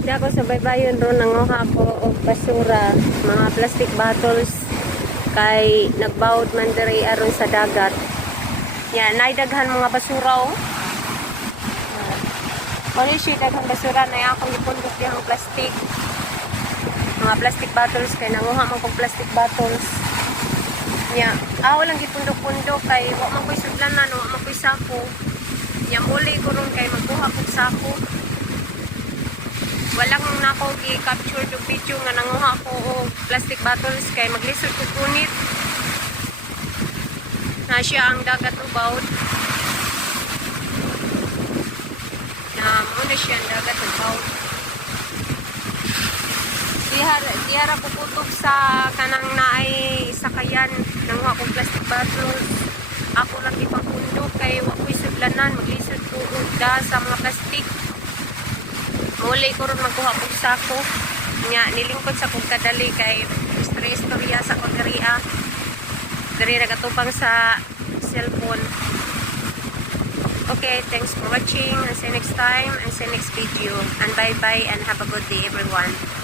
Hindi ako sa baybayon ron nanguha ko og basura, mga plastic bottles kay nagbawod man diri aron sa dagat. Yan, naidaghan mga basura oh. Kung siya daghang basura na akong ipundok dihang plastic. Mga plastic bottles kay nanguha man kog plastic bottles. Nya, lang gipundok-pundok kay wa man koy sudlanan, wa man koy sako. Nya muli ko ron kay magkuha kog sako. Walang nako gi-capture do video nga nanguha ko og plastic bottles kay maglisod ko kunit. Na siya ang dagat ubawd. Muna siya ang dagat ubawd. Dihara ko kutob sa kanang naay sakayan nanguha kong plastic bottles. Ako lang ipapundok kay wa ko'y sudlanan, maglisod ko da sa mga plastic. Muli ko ron magkuha kong sako. Nya nilingkod sa kong kadali kay istorya sa kagaria. Dari nagatupang sa cellphone. Okay, thanks for watching. And see you next time and see you next video. And bye bye and have a good day everyone.